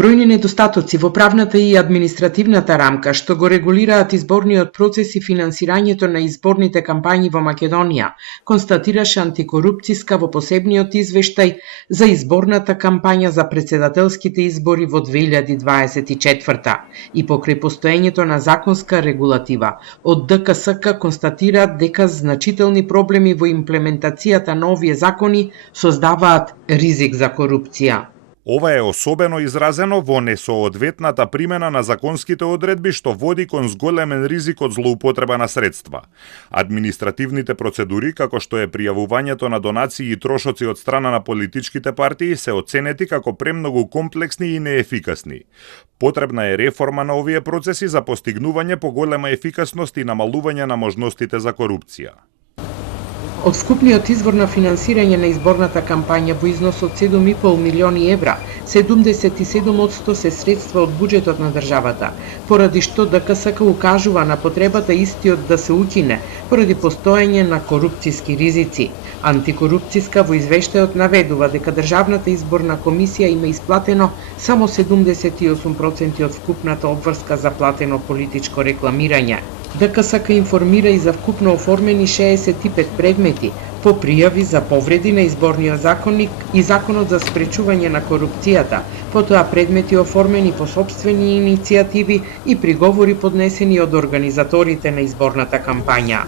Бројни недостатоци во правната и административната рамка што го регулираат изборниот процес и финансирањето на изборните кампањи во Македонија, констатираше антикорупцијска во посебниот извештај за изборната кампања за претседателските избори во 2024 и покрај постоењето на законска регулатива. Од ДКСК констатираат дека значителни проблеми во имплементацијата на овие закони создаваат ризик за корупција. Ова е особено изразено во несоодветната примена на законските одредби што води кон зголемен ризик од злоупотреба на средства. Административните процедури, како што е пријавувањето на донации и трошоци од страна на политичките партии, се оценети како премногу комплексни и неефикасни. Потребна е реформа на овие процеси за постигнување поголема ефикасност и намалување на можностите за корупција. Од вкупниот извор на финансирање на изборната кампања во износ од 7,5 милиони евра, 77% се средства од буџетот на државата, поради што ДКСК укажува на потребата истиот да се укине, поради постоење на корупцијски ризици. Антикорупцијска во извештајот наведува дека Државната изборна комисија има исплатено само 78% од вкупната обврска за платено политичко рекламирање. ДКСК информира и за вкупно оформени 65 предмети по пријави за повреди на изборниот законник и законот за спречување на корупцијата, потоа предмети оформени по сопствени иницијативи и приговори поднесени од организаторите на изборната кампања.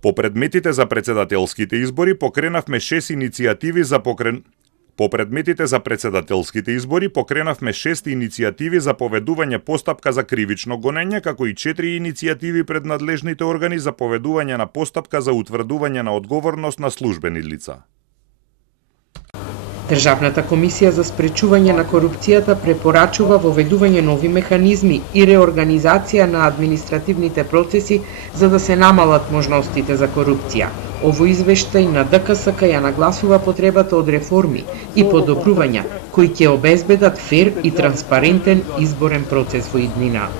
По предметите за претседателските избори покренавме 6 иницијативи за поведување постапка за кривично гонење, како и 4 иницијативи пред надлежните органи за поведување на постапка за утврдување на одговорност на службени лица. Државната комисија за спречување на корупцијата препорачува воведување нови механизми и реорганизација на административните процеси за да се намалат можностите за корупција. Ово извештај на ДКСК ја нагласува потребата од реформи и подобрувања кои ќе обезбедат фер и транспарентен изборен процес во иднина.